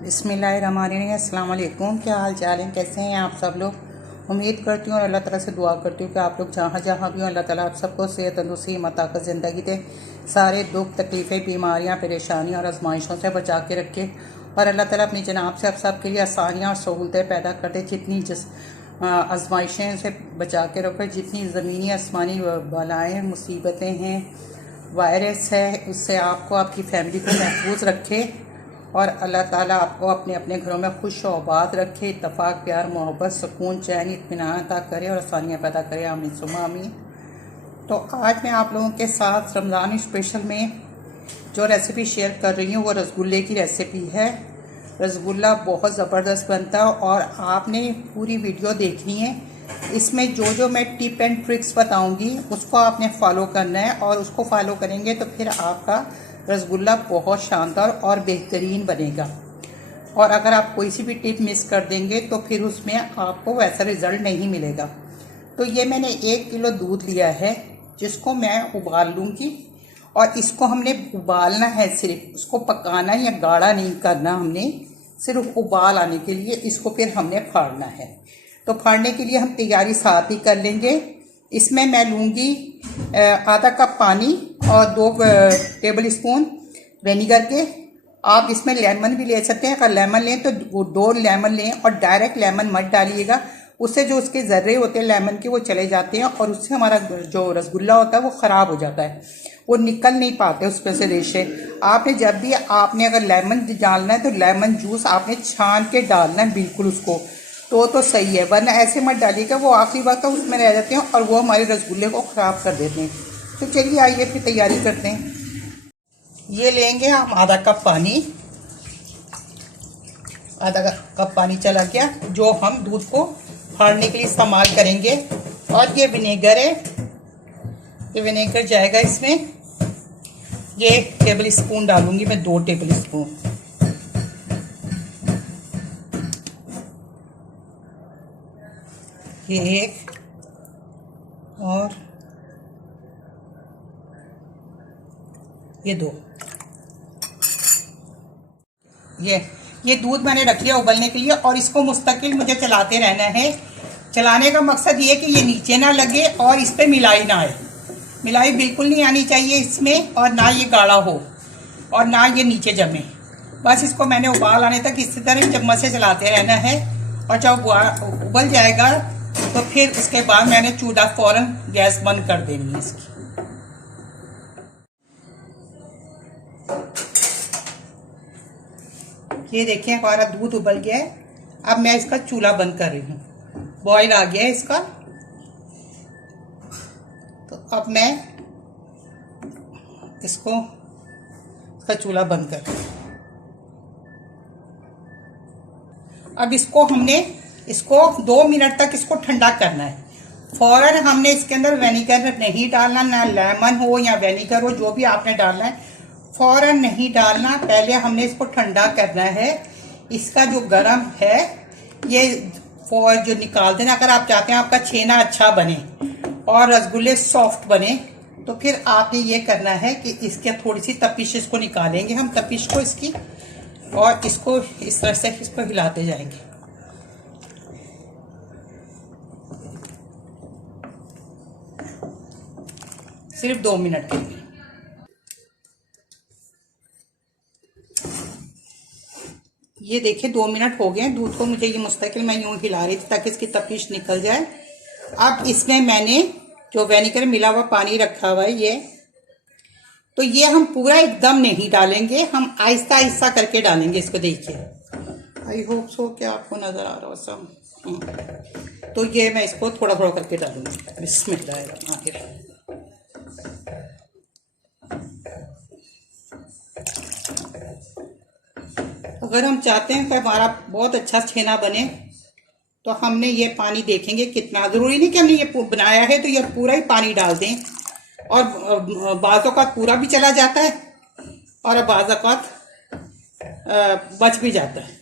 बिस्मिल्लाहिर्रहमानिर्रहीम। अस्सलाम वालेकुम। क्या हाल चाल है, कैसे हैं आप सब लोग। उम्मीद करती हूँ और अल्लाह ताला से दुआ करती हूँ कि आप लोग जहाँ जहाँ भी हो अल्लाह ताला आप सबको सेहत तंदुरुस्ती मताक़त ज़िंदगी दे, सारे दुख तकलीफ़ें बीमारियाँ परेशानियाँ और आजमाइशों से बचा के रखे और अल्लाह ताला अपनी जनाब से आप सब के लिए आसानियाँ और सहूलतें पैदा कर दे। जितनी आजमाइशें से बचा के रखे, जितनी ज़मीनी आसमानी बलाएँ मुसीबतें हैं, वायरस है, उससे आपको आपकी फैमिली को महफूज रखे और अल्लाह ताला आपको अपने अपने घरों में खुश और आबाद रखे। इत्तफाक, प्यार, मोहब्बत, सुकून, चैन, इत्मीनान अता करे और आसानियाँ पैदा करे। आमीन सुम्मा आमीन। तो आज मैं आप लोगों के साथ रमज़ान स्पेशल में जो रेसिपी शेयर कर रही हूँ वो रसगुल्ले की रेसिपी है। रसगुल्ला बहुत ज़बरदस्त बनता है और आपने पूरी वीडियो देखनी है। इसमें जो जो मैं टिप एंड ट्रिक्स बताऊंगी उसको आपने फॉलो करना है और उसको फॉलो करेंगे तो फिर आपका रसगुल्ला बहुत शानदार और बेहतरीन बनेगा। और अगर आप कोई सी भी टिप मिस कर देंगे तो फिर उसमें आपको वैसा रिज़ल्ट नहीं मिलेगा। तो ये मैंने 1 किलो दूध लिया है जिसको मैं उबाल लूँगी और इसको हमने उबालना है, सिर्फ उसको पकाना या गाढ़ा नहीं करना, हमने सिर्फ उबाल आने के लिए इसको फिर हमने फाड़ना है। तो फाड़ने के लिए हम तैयारी साथ ही कर लेंगे। इसमें मैं लूँगी आधा कप पानी और 2 टेबल स्पून विनेगर के। आप इसमें लेमन भी ले सकते हैं, अगर लेमन लें तो वो 2 लेमन लें और डायरेक्ट लेमन मत डालिएगा, उससे जो उसके ज़र्रे होते हैं लेमन के वो चले जाते हैं और उससे हमारा जो रसगुल्ला होता है वो ख़राब हो जाता है, वो निकल नहीं पाते उसमें से रेशे। आपने जब भी आपने अगर लेमन डालना है तो लेमन जूस आपने छान के डालना है बिल्कुल उसको, तो सही है, वरना ऐसे मत डालिएगा, वो आखिरी वक्त उसमें रह जाते हैं और वो हमारे रसगुल्ले को ख़राब कर देते हैं। तो चलिए आइए फिर तैयारी करते हैं। ये लेंगे हम आधा कप पानी, आधा कप पानी चला गया जो हम दूध को फाड़ने के लिए इस्तेमाल करेंगे। और ये विनेगर है, ये विनेगर जाएगा इसमें, ये टेबल स्पून डालूंगी मैं, 2 टेबल स्पून। ये 1 और ये 2। ये दूध मैंने रख लिया उबलने के लिए और इसको मुस्तकिल मुझे चलाते रहना है। चलाने का मकसद ये कि ये नीचे ना लगे और इस पर मिलाई ना आए, मिलाई बिल्कुल नहीं आनी चाहिए इसमें, और ना ये गाढ़ा हो और ना ये नीचे जमे। बस इसको मैंने उबाल आने तक इसी तरह चम्मच से चलाते रहना है और जब उबल जाएगा तो फिर उसके बाद मैंने चूल्हा फौरन गैस बंद कर देनी है इसकी। ये देखिए हमारा दूध उबल गया है। अब मैं इसका चूल्हा बंद कर रही हूँ, बॉईल आ गया है इसका। तो अब मैं इसका चूल्हा बंद कर, अब इसको 2 मिनट तक इसको ठंडा करना है। फौरन हमने इसके अंदर विनेगर नहीं डालना, ना लेमन हो या विनेगर हो, जो भी आपने डालना है फौरन नहीं डालना, पहले हमने इसको ठंडा करना है। इसका जो गरम है ये जो निकाल देना। अगर आप चाहते हैं आपका छेना अच्छा बने और रसगुल्ले सॉफ्ट बने तो फिर आपने ये करना है कि इसके थोड़ी सी तपिश इसको निकालेंगे हम, तपिश को इसकी, और इसको इस तरह से इसको हिलाते जाएंगे। सिर्फ 2 मिनट के लिए। ये देखिए 2 मिनट हो गए दूध को, मुझे ये मुस्तकिल मैं यूं हिला रही थी ताकि इसकी तपिश निकल जाए। अब इसमें मैंने जो विनेगर मिला हुआ पानी रखा हुआ है ये, तो ये हम पूरा एकदम नहीं डालेंगे, हम आहिस्ता आहिस्ता करके डालेंगे इसको। देखिए, आई होप सो कि आपको नजर आ रहा हो सब। तो ये मैं इसको थोड़ा थोड़ा करके डालूंगी। बिस्मिल्लाह। अगर हम चाहते हैं कि हमारा बहुत अच्छा छेना बने तो हमने ये पानी देखेंगे कितना, ज़रूरी नहीं कि हमने ये बनाया है तो ये पूरा ही पानी डाल दें, और बाज़ औक़ात पूरा भी चला जाता है और बाज़ औक़ात बच भी जाता है।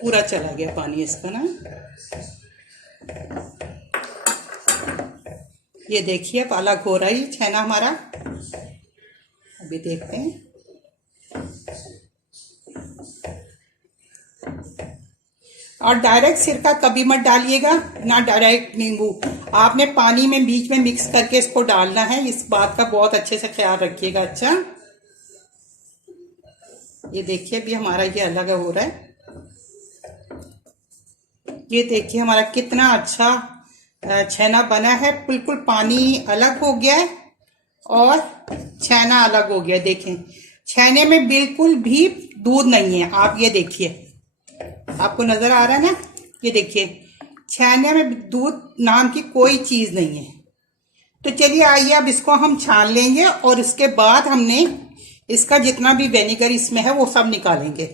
पूरा चला गया पानी इसका ना। ये देखिए अब अलग हो रहा है छेना हमारा। अभी देखते हैं। और डायरेक्ट सिरका कभी मत डालिएगा, ना डायरेक्ट नींबू। आपने पानी में बीच में मिक्स करके इसको डालना है। इस बात का बहुत अच्छे से ख्याल रखिएगा। अच्छा, ये देखिए अभी हमारा ये अलग हो रहा है। ये देखिए हमारा कितना अच्छा छेना बना है। बिल्कुल पानी अलग हो गया है और छेना अलग हो गया। देखें छेने में बिल्कुल भी दूध नहीं है। आप ये देखिए, आपको नजर आ रहा है ना। ये देखिए छेने में दूध नाम की कोई चीज नहीं है। तो चलिए आइए अब इसको हम छान लेंगे और इसके बाद हमने इसका जितना भी विनेगर इसमें है वो सब निकालेंगे।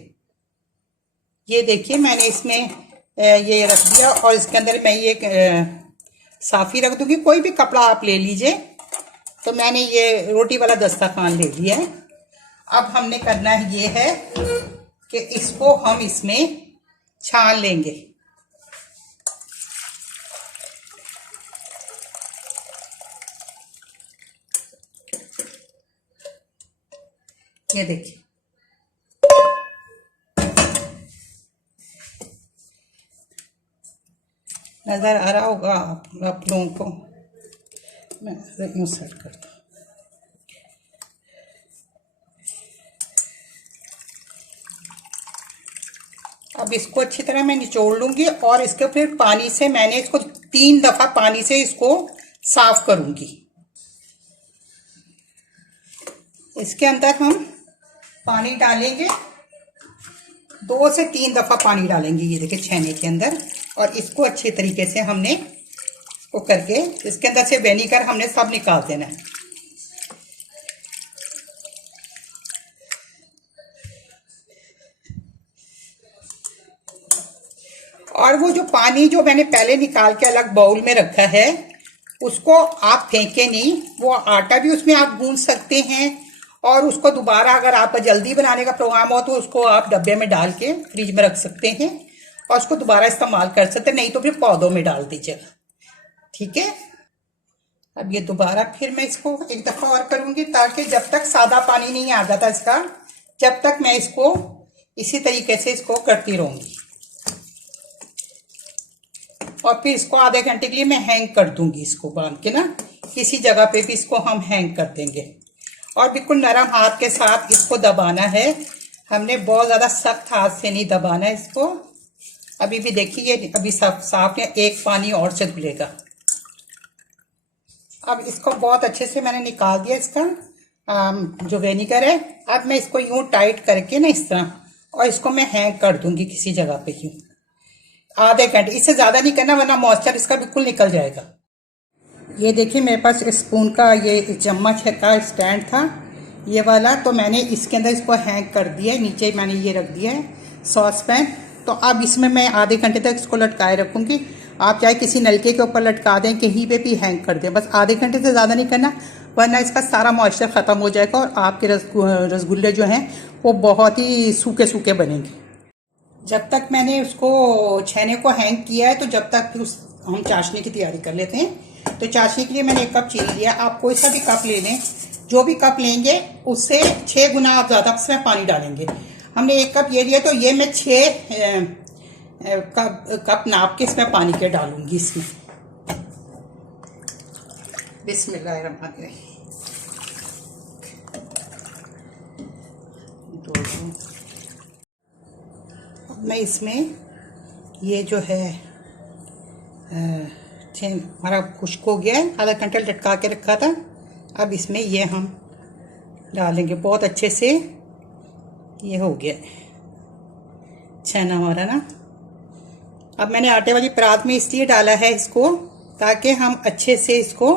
ये देखिए मैंने इसमें ये रख दिया और इसके अंदर मैं ये साफी रख दूंगी। कोई भी कपड़ा आप ले लीजिए। तो मैंने ये रोटी वाला दस्तरखान ले लिया है। अब हमने करना है ये है कि इसको हम इसमें छान लेंगे। ये देखिए नजर आ रहा होगा आप लोगों को। मैं यूं सेट करता हूँ। अब इसको अच्छी तरह मैं निचोड़ लूंगी और इसके फिर पानी से मैंने इसको 3 दफा पानी से इसको साफ करूंगी। इसके अंदर हम पानी डालेंगे, 2 से 3 दफा पानी डालेंगे। ये देखिए छेने के अंदर। और इसको अच्छे तरीके से हमने इसको करके इसके अंदर से विनेगर हमने सब निकाल देना है। और वो जो पानी जो मैंने पहले निकाल के अलग बाउल में रखा है उसको आप फेंके नहीं। वो आटा भी उसमें आप गूंथ सकते हैं और उसको दोबारा अगर आपका जल्दी बनाने का प्रोग्राम हो तो उसको आप डब्बे में डाल के फ्रिज में रख सकते हैं और उसको दोबारा इस्तेमाल कर सकते हैं। नहीं तो फिर पौधों में डाल दीजिएगा। ठीक है। अब ये दोबारा फिर मैं इसको एक दफा और करूंगी ताकि जब तक सादा पानी नहीं आ जाता इसका, जब तक मैं इसको इसी तरीके से इसको करती रहूंगी। और फिर इसको आधे घंटे के लिए मैं हैंग कर दूंगी। इसको बांध के ना किसी जगह पे भी इसको हम हैंग कर देंगे। और बिल्कुल नरम हाथ के साथ इसको दबाना है। हमने बहुत ज्यादा सख्त हाथ से नहीं दबाना है इसको। अभी भी देखिए अभी साफ है, एक पानी और से धुलेगा। अब इसको बहुत अच्छे से मैंने निकाल दिया इसका जो विनेगर है। अब मैं इसको यूं टाइट करके ना इस तरह और इसको मैं हैंग कर दूंगी किसी जगह पे यूं आधे घंटे। इससे ज्यादा नहीं करना वरना मॉइस्चर इसका बिल्कुल निकल जाएगा। ये देखिए मेरे पास स्पून का ये चम्मच का स्टैंड था ये वाला। तो मैंने इसके अंदर इसको हैंग कर दिया है। नीचे मैंने ये रख दिया है सॉस पैन। तो अब इसमें मैं आधे घंटे तक इसको लटकाए रखूंगी। आप चाहे किसी नलके के ऊपर लटका दें, कहीं पे भी हैंग कर दें। बस आधे घंटे से ज़्यादा नहीं करना वरना इसका सारा मॉइस्चर ख़त्म हो जाएगा और आपके रसगुल्ले जो हैं वो बहुत ही सूखे सूखे बनेंगे। जब तक मैंने उसको छेने को हैंग किया है तो जब तक हम चाशनी की तैयारी कर लेते हैं। तो चाशनी के लिए मैंने 1 कप चीनी लिया। आप कोई सा भी कप ले लें, जो भी कप लेंगे उससे 6 गुना आप ज़्यादा इसमें पानी डालेंगे। हमने 1 कप ये लिया तो ये मैं 6 कप नाप के इसमें पानी के डालूंगी इसमें। बिस्मिल्लाहिर्रहमानिर्रहीम। अब मैं इसमें ये जो है हमारा खुश्क हो गया है, आधा घंटा लटका के रखा था। अब इसमें ये हम डालेंगे बहुत अच्छे से। ये हो गया छेना हमारा ना। अब मैंने आटे वाली परात में इसलिए डाला है इसको ताकि हम अच्छे से इसको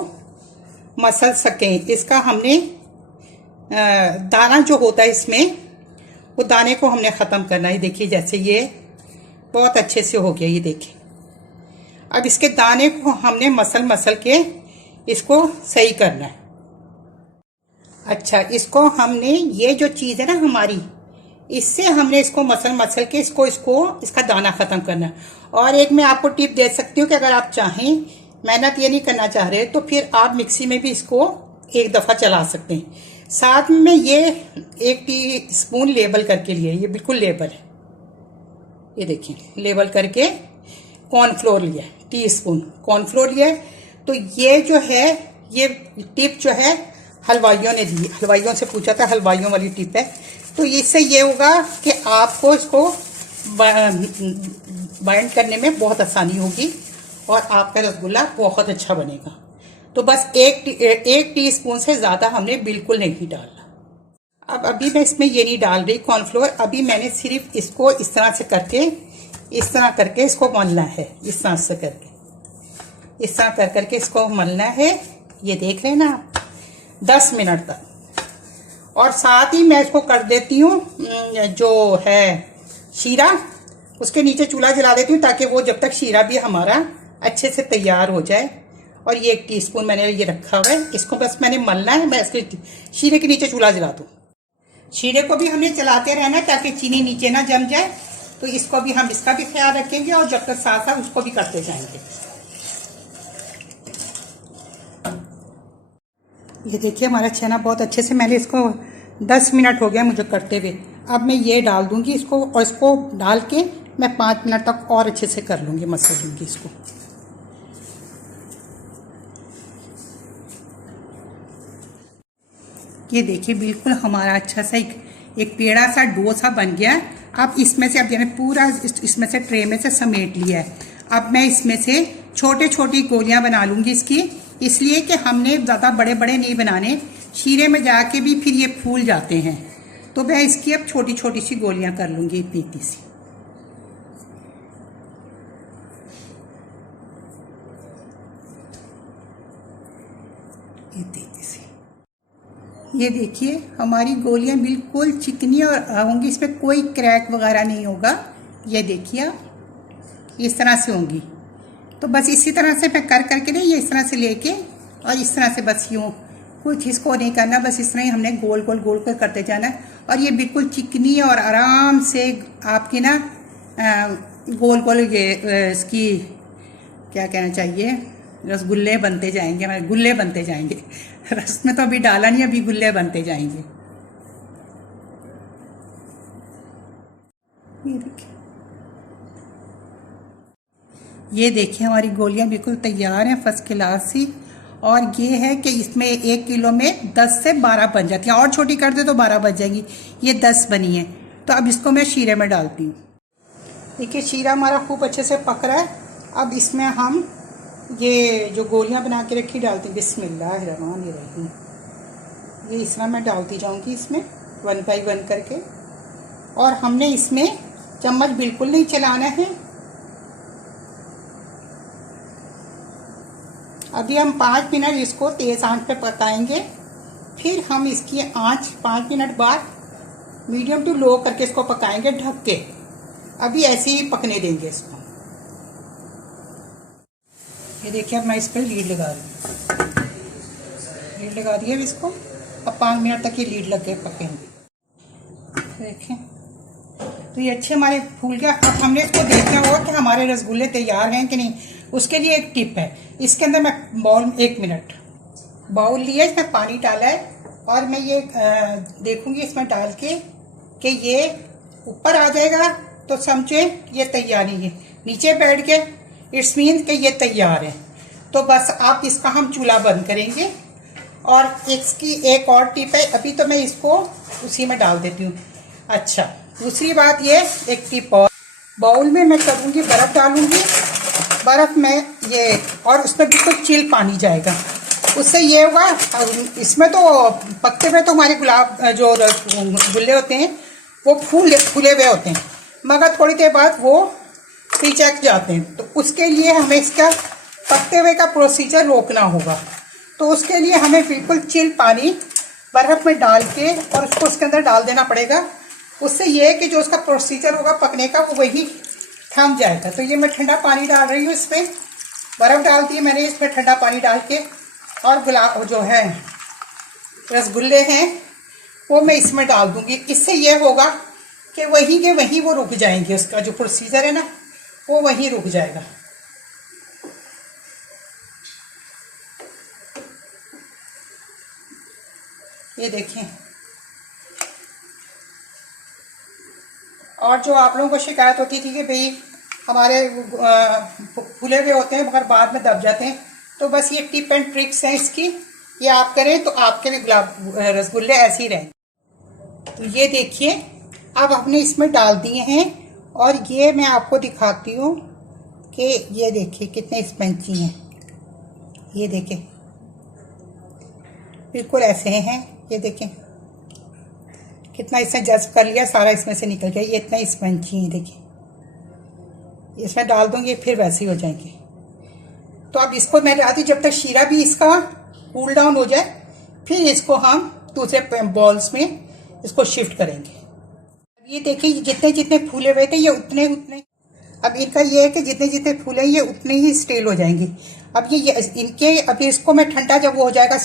मसल सकें। इसका हमने दाना जो होता है इसमें वो दाने को हमने ख़त्म करना है। देखिए जैसे ये बहुत अच्छे से हो गया। ये देखिए अब इसके दाने को हमने मसल के इसको सही करना है। अच्छा इसको हमने ये जो चीज़ है ना हमारी इससे हमने इसको मसल के इसका दाना खत्म करना है। और एक मैं आपको टिप दे सकती हूँ कि अगर आप चाहें, मेहनत ये नहीं करना चाह रहे, तो फिर आप मिक्सी में भी इसको एक दफ़ा चला सकते हैं। साथ में ये 1 टीस्पून लेबल करके लिए, ये बिल्कुल लेबल है, ये देखिए लेबल करके कॉर्नफ्लोर लिया है, टीस्पून कॉर्नफ्लोर लिया है। तो ये जो है, ये टिप जो है हलवाइयों ने दी, हलवाइयों से पूछा था, हलवाइयों वाली टिप है। तो इससे ये होगा कि आपको इसको बाइंड करने में बहुत आसानी होगी और आपका रसगुल्ला बहुत अच्छा बनेगा। तो बस एक टीस्पून से ज़्यादा हमने बिल्कुल नहीं डालना। अब अभी मैं इसमें ये नहीं डाल रही कॉर्नफ्लोर, अभी मैंने सिर्फ इसको इस तरह करके इसको मलना है, इस तरह से करके, इस तरह करके इसको मलना है। ये देख रहे हैं ना आप, 10 मिनट तक। और साथ ही मैं इसको कर देती हूँ जो है शीरा, उसके नीचे चूल्हा जला देती हूँ ताकि वो जब तक शीरा भी हमारा अच्छे से तैयार हो जाए। और ये 1 टीस्पून मैंने ये रखा हुआ है, इसको बस मैंने मलना है। मैं इसके शीरे के नीचे चूल्हा जला दूँ। शीरे को भी हमें चलाते रहना ताकि चीनी नीचे ना जम जाए। तो इसको भी हम, इसका भी ख्याल रखेंगे और जब तक साथ साथ उसको भी करते जाएंगे। ये देखिए हमारा छेना बहुत अच्छे से, मैंने इसको 10 मिनट हो गया मुझे करते हुए। अब मैं ये डाल दूंगी इसको, और इसको डाल के मैं 5 मिनट तक और अच्छे से कर लूँगी, मसल लूँगी इसको। ये देखिए बिल्कुल हमारा अच्छा सा एक पेड़ा सा डो सा बन गया है। अब इसमें से, अब मैंने पूरा इसमें से ट्रे में से समेट लिया है। अब मैं इसमें से छोटे छोटी गोलियां बना लूँगी इसकी, इसलिए कि हमने ज़्यादा बड़े बड़े नहीं बनाने, शीरे में जाके भी फिर ये फूल जाते हैं। तो मैं इसकी अब छोटी छोटी सी गोलियां कर लूँगी, इतनी इतनी सी। इतनी सी। ये देखिए हमारी गोलियां बिल्कुल चिकनी और होंगी, इसमें कोई क्रैक वगैरह नहीं होगा। ये देखिए आप, इस तरह से होंगी। तो बस इसी तरह से मैं कर करके ना, ये इस तरह से लेके और इस तरह से बस यूँ, कुछ इसको नहीं करना, बस इस तरह ही हमने गोल गोल गोल गोल करते जाना है। और ये बिल्कुल चिकनी और आराम से आपकी ना गोल गोल ये इसकी क्या कहना चाहिए, रसगुल्ले बनते जाएंगे, हमारे गुल्ले बनते जाएंगे। रस में तो अभी डाला नहीं, अभी गुल्ले बनते जाएंगे। ये देखिए हमारी गोलियां बिल्कुल तैयार हैं, फर्स्ट क्लास सी। और ये है कि इसमें 1 किलो में 10 से 12 बन जाती हैं, और छोटी कर दे तो 12 बन जाएंगी। ये 10 बनी है। तो अब इसको मैं शीरे में डालती हूँ। देखिए शीरा हमारा खूब अच्छे से पक रहा है। अब इसमें हम ये जो गोलियां बना के रखी डालती हूँ। बिस्मिल्लाहिर्रहमानिर्रहीम। ये इस तरह मैं डालती जाऊँगी इसमें 1 बाई 1 करके। और हमने इसमें चम्मच बिल्कुल नहीं चलाना है। अभी हम 5 मिनट इसको तेज़ आंच पे पकाएंगे, फिर हम इसकी आंच 5 मिनट बाद मीडियम टू लो करके इसको पकाएंगे ढक के। अभी ऐसे ही पकने देंगे इसको। ये देखिए अब मैं इस पर लीड लगा रही हूँ। लीड लगा दी है इसको। अब 5 मिनट तक ये लीड लग के पकेंगे। देखें तो ये अच्छे हमारे फूल गया। अब हमने इसको देखना होगा कि हमारे रसगुल्ले तैयार हैं कि नहीं। उसके लिए एक टिप है, इसके अंदर मैं बाउल 1 मिनट बाउल लिया, इसमें पानी डाला है और मैं ये देखूंगी इसमें डाल के कि ये ऊपर आ जाएगा तो समझे ये तैयारी है। नीचे बैठ के इट्स मीन कि ये तैयार है। तो बस आप इसका हम चूल्हा बंद करेंगे। और इसकी एक और टिप है, अभी तो मैं इसको उसी में डाल देती हूँ। अच्छा दूसरी बात ये, एक टिप और, बाउल में मैं करूँगी बर्फ़ डालूंगी। बर्फ़ में ये, और उसमें बिल्कुल चिल पानी जाएगा। उससे ये होगा, इसमें तो पकते हुए तो हमारे गुलाब जो गुल्ले होते हैं वो फूले हुए होते हैं, मगर थोड़ी देर बाद वो पिचक जाते हैं। तो उसके लिए हमें इसका पकते हुए का प्रोसीजर रोकना होगा। तो उसके लिए हमें बिल्कुल चिल पानी बर्फ़ में डाल के और उसको उसके अंदर डाल देना पड़ेगा। उससे ये है कि जो उसका प्रोसीजर होगा पकने का वो वही थम जाएगा। तो ये मैं ठंडा पानी डाल रही हूँ, इसमें बर्फ़ डाल दी मैंने, इसमें ठंडा पानी डाल के, और गुलाब जो है रसगुल्ले हैं वो मैं इसमें डाल दूँगी। इससे ये होगा कि वहीं के वहीं वो रुक जाएंगे, उसका जो प्रोसीजर है ना वो वहीं रुक जाएगा। ये देखें। और जो आप लोगों को शिकायत होती थी कि भाई हमारे फूले हुए होते हैं मगर बाद में दब जाते हैं, तो बस ये टिप एंड ट्रिक्स हैं इसकी, ये आप करें तो आपके भी रसगुल्ले ऐसे ही रहेंगे। तो ये देखिए अब हमने इसमें डाल दिए हैं और ये मैं आपको दिखाती हूँ कि ये देखिए कितने स्पंजी हैं। ये देखें बिल्कुल ऐसे हैं। ये देखें कितना इसने जज्ब कर लिया, सारा इसमें से निकल गया। ये इतना स्पंजी है, देखिए इसमें डाल दूंगी फिर वैसे ही हो जाएंगे। तो अब इसको मैं डालती जब तक शीरा भी इसका कूल डाउन हो जाए, फिर इसको हम दूसरे बॉल्स में इसको शिफ्ट करेंगे। ये देखिए जितने जितने फूले हुए थे ये उतने उतने, अब इनका ये है कि जितने जितने फूले ये उतने ही स्टेल हो जाएंगे। अब ये इनके अभी इसको मैं ठंडा जब वो हो जाएगा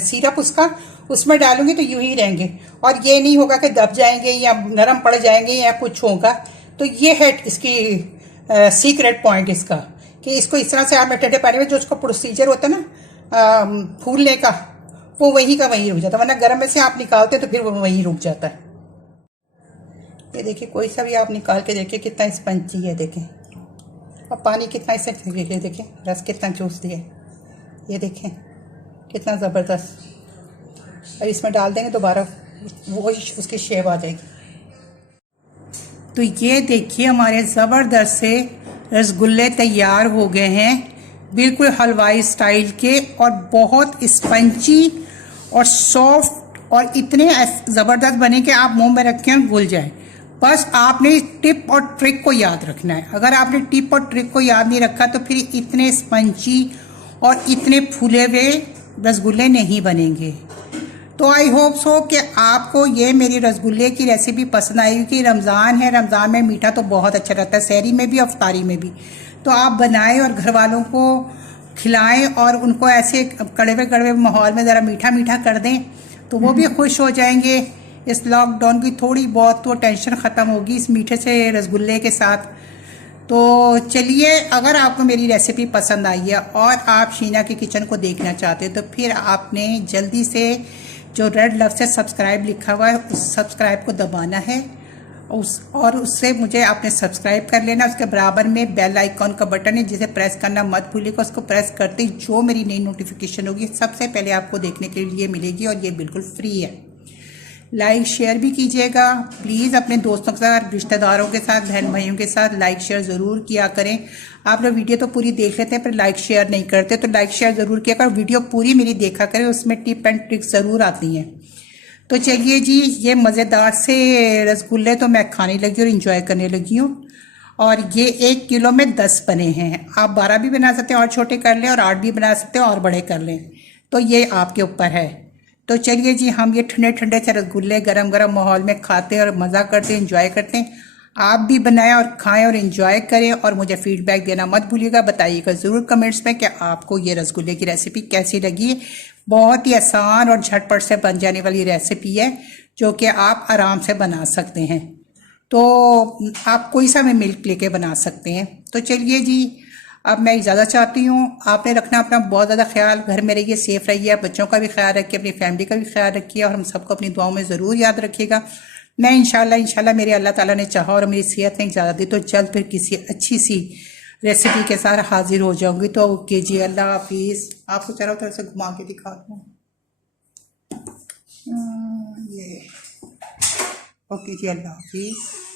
सिरप उसका, उसमें डालूंगी तो यूं ही रहेंगे और ये नहीं होगा कि दब जाएंगे या नरम पड़ जाएंगे या कुछ होगा। तो ये है इसकी सीक्रेट पॉइंट इसका, कि इसको इस तरह से आप ठंडे पानी में जो उसका प्रोसीजर होता है ना फूलने का, वो वहीं का वहीं रुक जाता है, वरना गर्म में से आप निकालते तो फिर वो वहीं रुक जाता है। ये देखिए कोई सा भी आप निकाल के देखिए कितना स्पंजी है, देखें और पानी कितना इससे देखें, रस कितना चूस दिया, ये देखें कितना ज़बरदस्त। अब इसमें डाल देंगे दोबारा वो उसकी शेप आ जाएगी। तो ये देखिए हमारे ज़बरदस्त से रसगुल्ले तैयार हो गए हैं, बिल्कुल हलवाई स्टाइल के और बहुत स्पंजी और सॉफ्ट और इतने ज़बरदस्त बने कि आप मुंह में रखें और घुल जाए। बस आपने टिप और ट्रिक को याद रखना है। अगर आपने टिप और ट्रिक को याद नहीं रखा तो फिर इतने स्पंजी और इतने फूले हुए रसगुल्ले नहीं बनेंगे। तो आई होप सो कि आपको ये मेरी रसगुल्ले की रेसिपी पसंद आई, क्योंकि रमज़ान है, रमज़ान में मीठा तो बहुत अच्छा रहता है, सहरी में भी और इफ्तारी में भी। तो आप बनाएं और घर वालों को खिलाएं और उनको ऐसे कड़वे कड़वे माहौल में ज़रा मीठा मीठा कर दें तो वो भी खुश हो जाएंगे। इस लॉकडाउन की थोड़ी बहुत तो टेंशन ख़त्म होगी इस मीठे से रसगुल्ले के साथ। तो चलिए, अगर आपको मेरी रेसिपी पसंद आई है और आप शीना की किचन को देखना चाहते हो तो फिर आपने जल्दी से जो रेड लव से सब्सक्राइब लिखा हुआ है उस सब्सक्राइब को दबाना है और उससे मुझे आपने सब्सक्राइब कर लेना। उसके बराबर में बेल आइकॉन का बटन है जिसे प्रेस करना मत भूलिएगा। उसको प्रेस करते ही जो मेरी नई नोटिफिकेशन होगी सबसे पहले आपको देखने के लिए मिलेगी और ये बिल्कुल फ्री है। लाइक शेयर भी कीजिएगा प्लीज़, अपने दोस्तों के साथ, रिश्तेदारों के साथ, बहन भाइयों के साथ लाइक शेयर ज़रूर किया करें। आप लोग वीडियो तो पूरी देख लेते हैं पर लाइक शेयर नहीं करते, तो लाइक शेयर ज़रूर किया करें। वीडियो पूरी मेरी देखा करें, उसमें टिप एंड ट्रिक्स ज़रूर आती हैं। तो चलिए जी, ये मज़ेदार से रसगुल्ले तो मैं खाने लगी और इंजॉय करने लगी हूँ। और ये 1 किलो में 10 बने हैं। आप 12 भी बना सकते हैं और छोटे कर लें, और 8 भी बना सकते हैं और बड़े कर लें, तो ये आपके ऊपर है। तो चलिए जी, हम ये ठंडे ठंडे से रसगुल्ले गरम गरम माहौल में खाते हैं और मज़ा करते हैं, इंजॉय करते हैं। आप भी बनाएं और खाएं और इंजॉय करें और मुझे फीडबैक देना मत भूलिएगा। बताइएगा ज़रूर कमेंट्स में कि आपको ये रसगुल्ले की रेसिपी कैसी लगी। बहुत ही आसान और झटपट से बन जाने वाली रेसिपी है जो कि आप आराम से बना सकते हैं। तो आप कोई सा भी मिल्क लेके बना सकते हैं। तो चलिए जी, अब मैं इजाज़त चाहती हूँ। आपने रखना अपना बहुत ज़्यादा ख्याल, घर में रहिए, सेफ रहिए, बच्चों का भी ख्याल रखिए, अपनी फैमिली का भी ख्याल रखिए और हम सबको अपनी दुआओं में ज़रूर याद रखिएगा। मैं इंशाल्लाह मेरे अल्लाह ताला ने चाहा और मेरी सेहत ने इजाज़त दी तो जल्द फिर किसी अच्छी सी रेसिपी के साथ हाजिर हो जाऊंगी। तो ओके जी, अल्लाह हाफिज़। आपको चारों तरफ से घुमा के दिखा दूँ ये। ओके जी, अल्लाह हाफिज़।